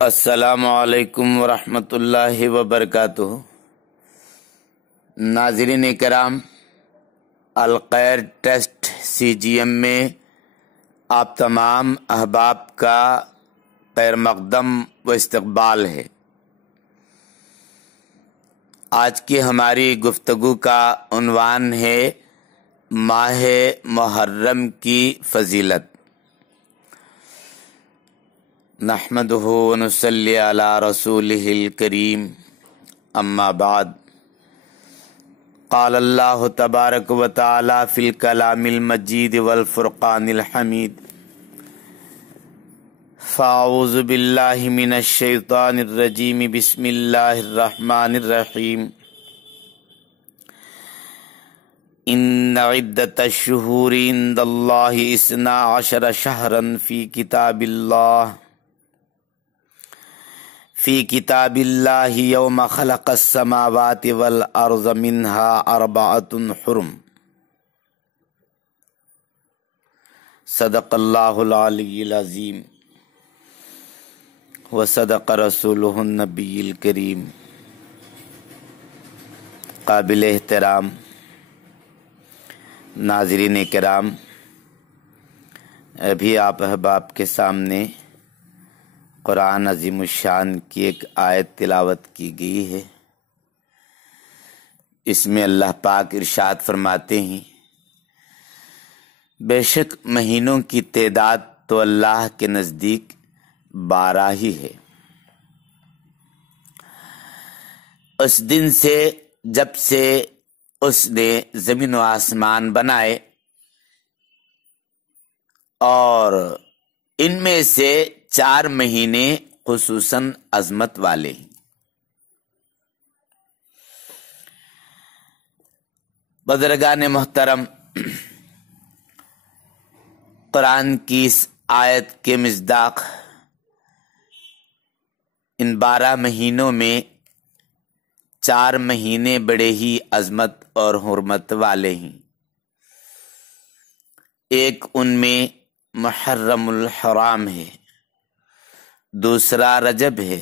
السلام علیکم ورحمۃ اللہ وبرکاتہ۔ ناظرین کرام، الخیر ٹیسٹ CGM میں آپ تمام احباب کا خیر مقدم و استقبال ہے۔ آج کی ہماری گفتگو کا عنوان ہے ماہ محرم کی فضیلت۔ نحمدہ ونصلی علی رسولہ الکریم، اما بعد، قال اللہ تبارک و تعالی فی الکلام المجید والفرقان الحمید، فاعوذ باللہ من الشیطان الرجیم، بسم اللہ الرحمن الرحیم۔ ان عدۃ الشہور عند اللہ 12 شہرا فی کتاب اللہ یوم خلق السماوات والارض منها 4 حرم۔ صدق اللہ العلی العظیم وصدق رسولہ النبی الکریم۔ قابل احترام ناظرین کرام، ابھی آپ احباب کے سامنے قرآن عظیم الشان کی ایک آیت تلاوت کی گئی ہے۔ اس میں اللہ پاک ارشاد فرماتے ہیں، بے شک مہینوں کی تعداد تو اللہ کے نزدیک 12 ہی ہے، اس دن سے جب سے اس نے زمین و آسمان بنائے، اور ان میں سے 4 مہینے خصوصاً عظمت والے ہیں۔ بزرگان محترم، قرآن کی اس آیت کے مصداق ان 12 مہینوں میں 4 مہینے بڑے ہی عظمت اور حرمت والے ہیں۔ ایک ان میں محرم الحرام ہے، دوسرا رجب ہے،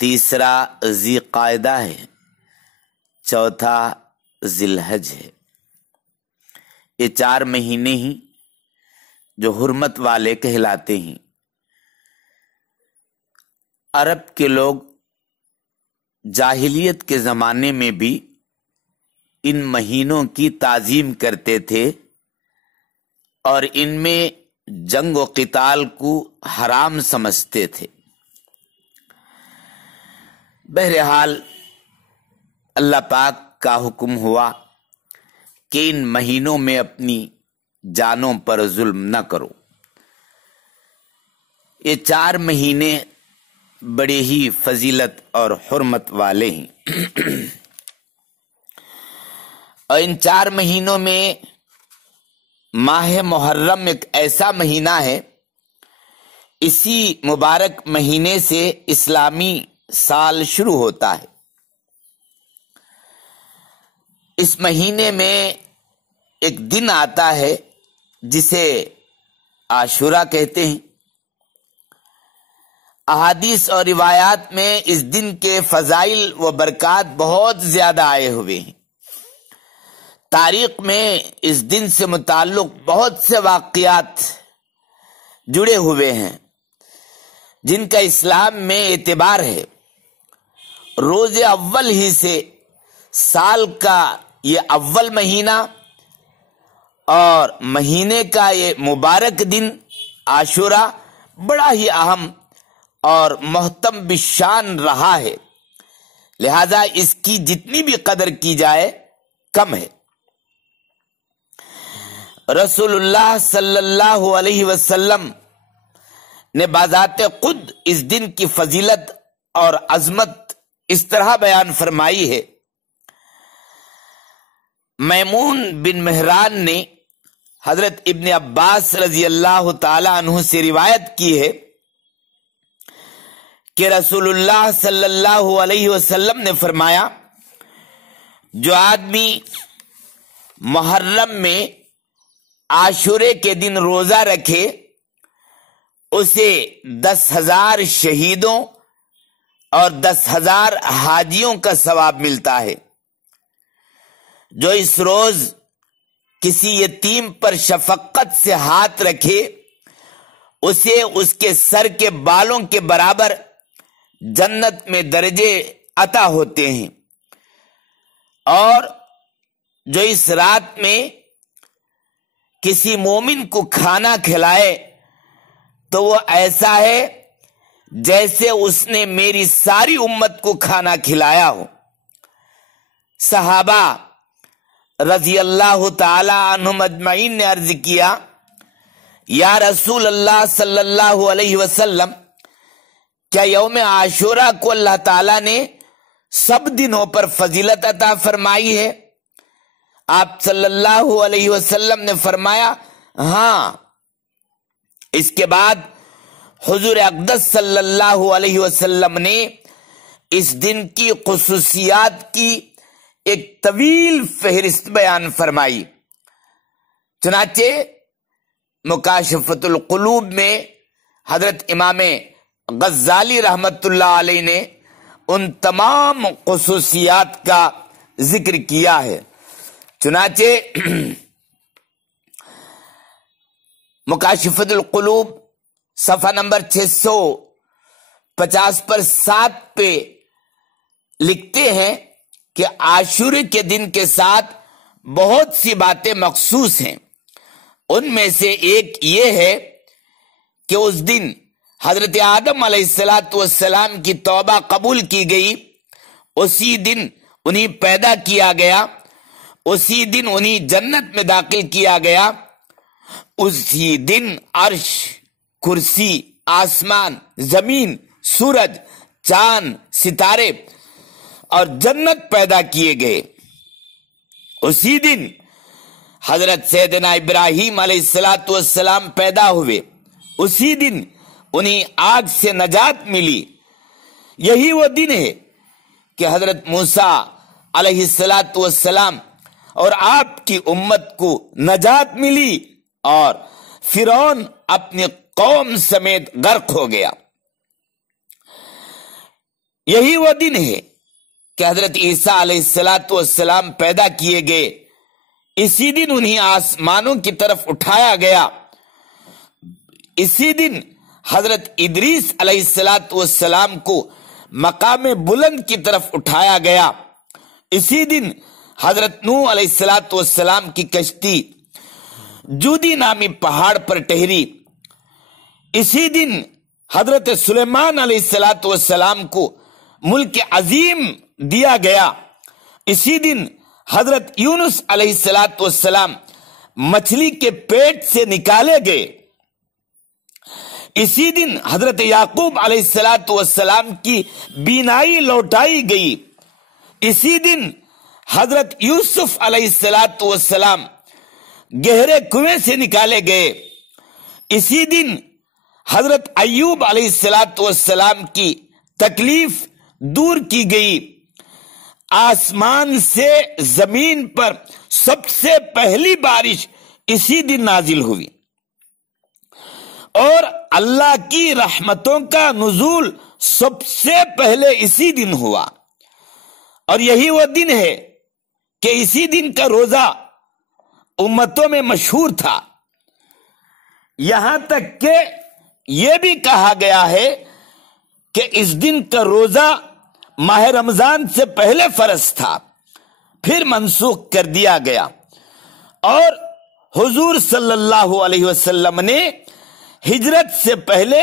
تیسرا ذی قعدہ ہے، چوتھا ذی الحج ہے۔ یہ 4 مہینے ہی جو حرمت والے کہلاتے ہیں۔ عرب کے لوگ جاہلیت کے زمانے میں بھی ان مہینوں کی تعظیم کرتے تھے، اور ان میں جنگ و قتال کو حرام سمجھتے تھے۔ بہرحال اللہ پاک کا حکم ہوا کہ ان مہینوں میں اپنی جانوں پر ظلم نہ کرو۔ یہ 4 مہینے بڑے ہی فضیلت اور حرمت والے ہیں، اور ان 4 مہینوں میں ماہ محرم ایک ایسا مہینہ ہے، اسی مبارک مہینے سے اسلامی سال شروع ہوتا ہے۔ اس مہینے میں ایک دن آتا ہے جسے عاشورہ کہتے ہیں۔ احادیث اور روایات میں اس دن کے فضائل و برکات بہت زیادہ آئے ہوئے ہیں۔ تاریخ میں اس دن سے متعلق بہت سے واقعات جڑے ہوئے ہیں جن کا اسلام میں اعتبار ہے۔ روز اول ہی سے سال کا یہ اول مہینہ اور مہینے کا یہ مبارک دن عاشورہ بڑا ہی اہم اور محتم بشان رہا ہے، لہذا اس کی جتنی بھی قدر کی جائے کم ہے۔ رسول اللہ صلی اللہ علیہ وسلم نے بذات خود اس دن کی فضیلت اور عظمت اس طرح بیان فرمائی ہے۔ میمون بن مہران نے حضرت ابن عباس رضی اللہ تعالی عنہ سے روایت کی ہے کہ رسول اللہ صلی اللہ علیہ وسلم نے فرمایا، جو آدمی محرم میں عاشورے کے دن روزہ رکھے اسے 10,000 شہیدوں اور 10,000 حاجیوں کا ثواب ملتا ہے۔ جو اس روز کسی یتیم پر شفقت سے ہاتھ رکھے اسے اس کے سر کے بالوں کے برابر جنت میں درجے عطا ہوتے ہیں، اور جو اس رات میں کسی مومن کو کھانا کھلائے تو وہ ایسا ہے جیسے اس نے میری ساری امت کو کھانا کھلایا ہو۔ صحابہ رضی اللہ تعالی عنہم اجمعین نے عرض کیا، یا رسول اللہ صلی اللہ علیہ وسلم، کیا یوم عاشورہ کو اللہ تعالیٰ نے سب دنوں پر فضیلت عطا فرمائی ہے؟ آپ صلی اللہ علیہ وسلم نے فرمایا ہاں۔ اس کے بعد حضور اقدس صلی اللہ علیہ وسلم نے اس دن کی خصوصیات کی ایک طویل فہرست بیان فرمائی۔ چنانچہ مکاشفۃ القلوب میں حضرت امام غزالی رحمت اللہ علیہ نے ان تمام خصوصیات کا ذکر کیا ہے۔ چنانچہ مکاشفۃ القلوب صفحہ نمبر 650 پر 7 پہ لکھتے ہیں کہ عاشورے کے دن کے ساتھ بہت سی باتیں مخصوص ہیں۔ ان میں سے ایک یہ ہے کہ اس دن حضرت آدم علیہ السلام کی توبہ قبول کی گئی، اسی دن انہیں پیدا کیا گیا، اسی دن انہیں جنت میں داخل کیا گیا، اسی دن عرش، کرسی، آسمان، زمین، سورج، چاند، ستارے اور جنت پیدا کیے گئے۔ اسی دن حضرت سیدنا ابراہیم علیہ السلام پیدا ہوئے، اسی دن انہیں آگ سے نجات ملی۔ یہی وہ دن ہے کہ حضرت موسیٰ علیہ السلام اور آپ کی امت کو نجات ملی اور فرعون اپنی قوم سمیت غرق ہو گیا۔ یہی وہ دن ہے کہ حضرت عیسیٰ علیہ السلام پیدا کیے گئے، اسی دن انہیں آسمانوں کی طرف اٹھایا گیا، اسی دن حضرت ادریس علیہ السلام کو مقام بلند کی طرف اٹھایا گیا، اسی دن حضرت نوح علیہ السلام کی کشتی جودی نامی پہاڑ پر ٹھہری، اسی دن حضرت سلیمان علیہ السلام کو ملک عظیم دیا گیا، اسی دن حضرت یونس علیہ السلام مچھلی کے پیٹ سے نکالے گئے، اسی دن حضرت یعقوب علیہ السلام کی بینائی لوٹائی گئی، اسی دن حضرت یوسف علیہ السلام گہرے کنویں سے نکالے گئے، اسی دن حضرت ایوب علیہ السلام کی تکلیف دور کی گئی، آسمان سے زمین پر سب سے پہلی بارش اسی دن نازل ہوئی، اور اللہ کی رحمتوں کا نزول سب سے پہلے اسی دن ہوا۔ اور یہی وہ دن ہے کہ اسی دن کا روزہ امتوں میں مشہور تھا، یہاں تک کہ یہ بھی کہا گیا ہے کہ اس دن کا روزہ ماہ رمضان سے پہلے فرض تھا، پھر منسوخ کر دیا گیا، اور حضور صلی اللہ علیہ وسلم نے ہجرت سے پہلے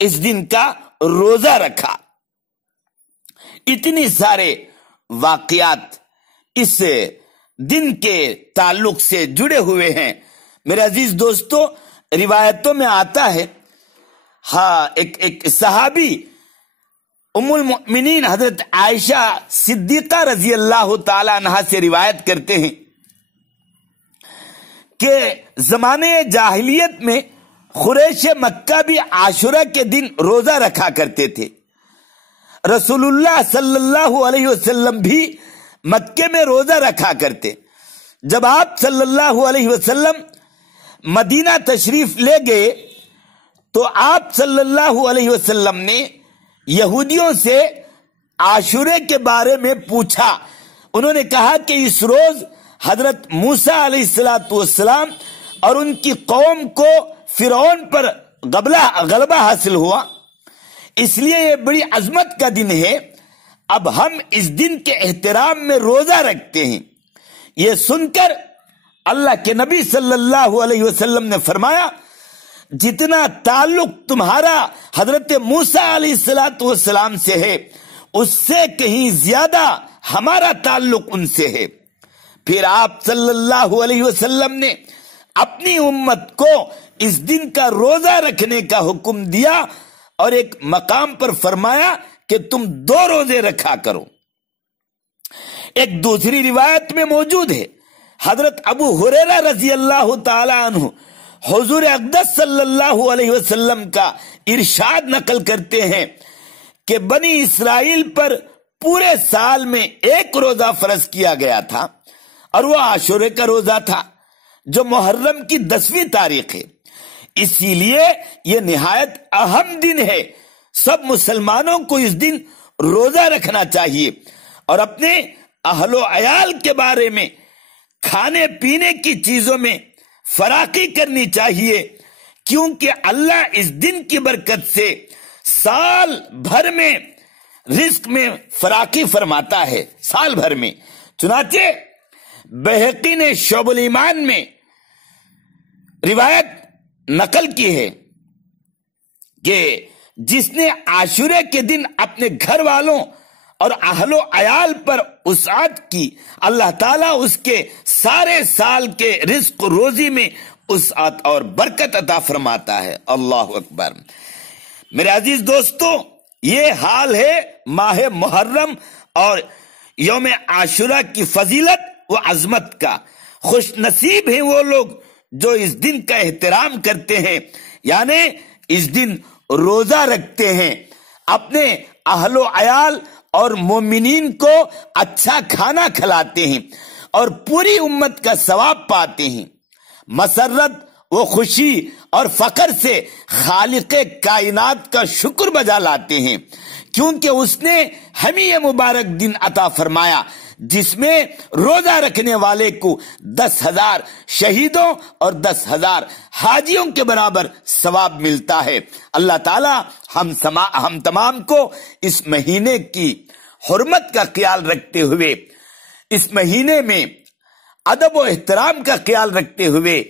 اس دن کا روزہ رکھا۔ اتنی سارے واقعات اس دن کے تعلق سے جڑے ہوئے ہیں۔ میرے عزیز دوستو، روایتوں میں آتا ہے، ایک صحابی ام المؤمنین حضرت عائشہ صدیقہ رضی اللہ تعالی عنہا سے روایت کرتے ہیں کہ زمانے جاہلیت میں قریش مکہ بھی عاشورہ کے دن روزہ رکھا کرتے تھے۔ رسول اللہ صلی اللہ علیہ وسلم بھی مکے میں روزہ رکھا کرتے۔ جب آپ صلی اللہ علیہ وسلم مدینہ تشریف لے گئے تو آپ صلی اللہ علیہ وسلم نے یہودیوں سے عاشورے کے بارے میں پوچھا. انہوں نے کہا کہ اس روز حضرت موسیٰ علیہ السلام اور ان کی قوم کو فرعون پر غلبہ حاصل ہوا، اس لیے یہ بڑی عظمت کا دن ہے. اب ہم اس دن کے احترام میں روزہ رکھتے ہیں. یہ سن کر اللہ کے نبی صلی اللہ علیہ وسلم نے فرمایا، جتنا تعلق تمہارا حضرت موسیٰ علیہ السلام سے ہے اس سے کہیں زیادہ ہمارا تعلق ان سے ہے. پھر آپ صلی اللہ علیہ وسلم نے اپنی امت کو اس دن کا روزہ رکھنے کا حکم دیا اور ایک مقام پر فرمایا کہ تم 2 روزے رکھا کرو. ایک دوسری روایت میں موجود ہے، حضرت ابو ہریرہ رضی اللہ تعالی عنہ حضور اقدس صلی اللہ علیہ وسلم کا ارشاد نقل کرتے ہیں کہ بنی اسرائیل پر پورے سال میں 1 روزہ فرض کیا گیا تھا اور وہ عاشورے کا روزہ تھا جو محرم کی 10ویں تاریخ ہے. اسی لیے یہ نہایت اہم دن ہے. سب مسلمانوں کو اس دن روزہ رکھنا چاہیے اور اپنے اہل و عیال کے بارے میں کھانے پینے کی چیزوں میں فراخی کرنی چاہیے، کیونکہ اللہ اس دن کی برکت سے سال بھر میں رزق میں فراخی فرماتا ہے، سال بھر میں. چنانچہ بہقی نے شعب الایمان میں روایت نقل کی ہے کہ جس نے عاشورے کے دن اپنے گھر والوں اور اہل و عیال پر وسعت کی، اللہ تعالیٰ اس کے سارے سال کے رزق و روزی میں وسعت اور برکت عطا فرماتا ہے. اللہ اکبر. میرے عزیز دوستو، یہ حال ہے ماہ محرم اور یوم عاشورہ کی فضیلت و عظمت کا. خوش نصیب ہیں وہ لوگ جو اس دن کا احترام کرتے ہیں، یعنی اس دن روزہ رکھتے ہیں، اپنے اہل و عیال اور مومنین کو اچھا کھانا کھلاتے ہیں اور پوری امت کا ثواب پاتے ہیں. مسرت و خوشی اور فخر سے خالق کائنات کا شکر بجا لاتے ہیں، کیونکہ اس نے ہمیں یہ مبارک دن عطا فرمایا جس میں روزہ رکھنے والے کو 10,000 شہیدوں اور 10,000 حاجیوں کے برابر ثواب ملتا ہے. اللہ تعالی ہم تمام کو اس مہینے کی حرمت کا خیال رکھتے ہوئے، اس مہینے میں ادب و احترام کا خیال رکھتے ہوئے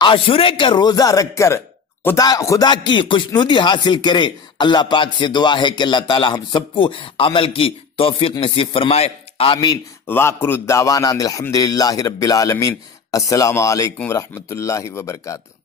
عاشورے کا روزہ رکھ کر خدا کی خوشنودی حاصل کرے. اللہ پاک سے دعا ہے کہ اللہ تعالی ہم سب کو عمل کی توفیق نصیب فرمائے. آمین. وآخر الدعوانا الحمدللہ رب العالمین. السلام علیکم ورحمۃ اللہ وبرکاتہ.